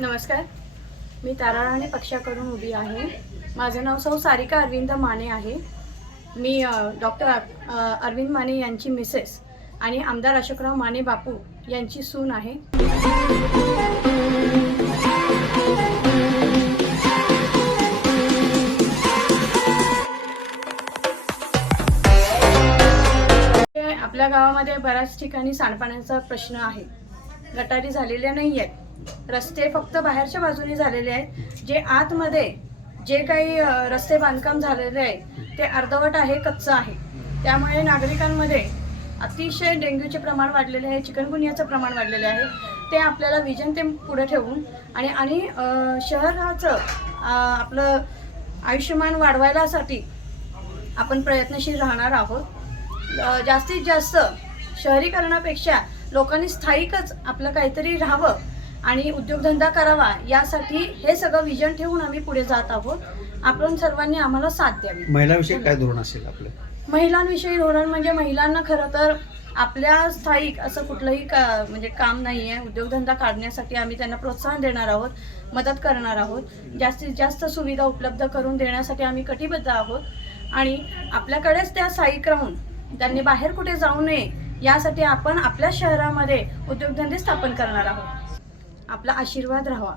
नमस्कार. मी ताराराणी पक्षाकडून उभी आहे. माझं नाव सौ सारिका अरविंद माने आहे. मी डॉक्टर अरविंद माने यांची मिसेस आणि आमदार अशोकराव माने बापू यांची सून आहे. आपल्या गावामध्ये बऱ्याच ठिकाणी सांडपाण्याचा प्रश्न आहे. गटारी झालेल्या नाही आहेत रस्ते फक्त बाहेरच्या बाजूने झालेले आहेत. जे आतमध्ये जे काही रस्ते बांधकाम झालेले आहे ते अर्धवट आहे कच्चं आहे. त्यामुळे नागरिकांमध्ये अतिशय डेंग्यूचे प्रमाण वाढलेले आहे चिकनगुनियाचं प्रमाण वाढलेले आहे. ते आपल्याला विजन ते पुढे ठेवून आणि आणि शहराचं आपलं आयुष्यमान वाढवायलासाठी आपण प्रयत्नशील राहणार आहोत. जास्तीत जास्त शहरीकरणापेक्षा लोकांनी स्थायिकच आपलं काहीतरी राहावं आणि उद्योगधंदा करावा यासाठी हे सगळं विजन ठेवून आम्ही पुढे जात आहोत. आपण सर्वांनी आम्हाला साथ द्यावी. महिलाविषयी काय धोरण असेल आपलं? महिलांविषयी धोरण म्हणजे महिलांना खरं तर आपल्या स्थायिक असं कुठलंही का म्हणजे काम नाही आहे उद्योगधंदा काढण्यासाठी आम्ही त्यांना प्रोत्साहन देणार आहोत मदत करणार आहोत. जास्तीत जास्त सुविधा उपलब्ध करून देण्यासाठी आम्ही कटिबद्ध आहोत. आणि आपल्याकडेच त्या स्थायिक राहून त्यांनी बाहेर कुठे जाऊ नये यासाठी आपण आपल्या शहरामध्ये उद्योगधंदे स्थापन करणार आहोत. आपला आशीर्वाद राहावा.